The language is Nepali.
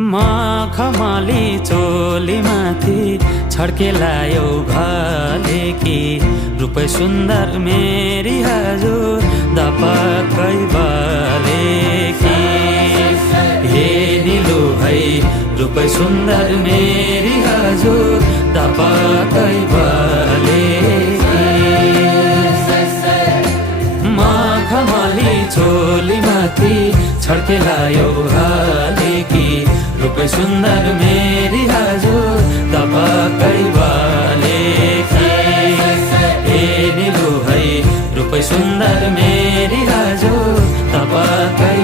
मखमली चोली माथि छड्केलायो घले कि रूप सुन्दर मेरी हजुर दपक्कै बले कि हे निलु है रूप सुन्दर मेरी हजुर दपक्कै बले मखमली चोली माथि छड्केलायो घले कि रूप सुन्दर मेरी हजुर दपक्कै बले कि हे निलु है रूप सुन्दर मेरी हजुर दपक्कै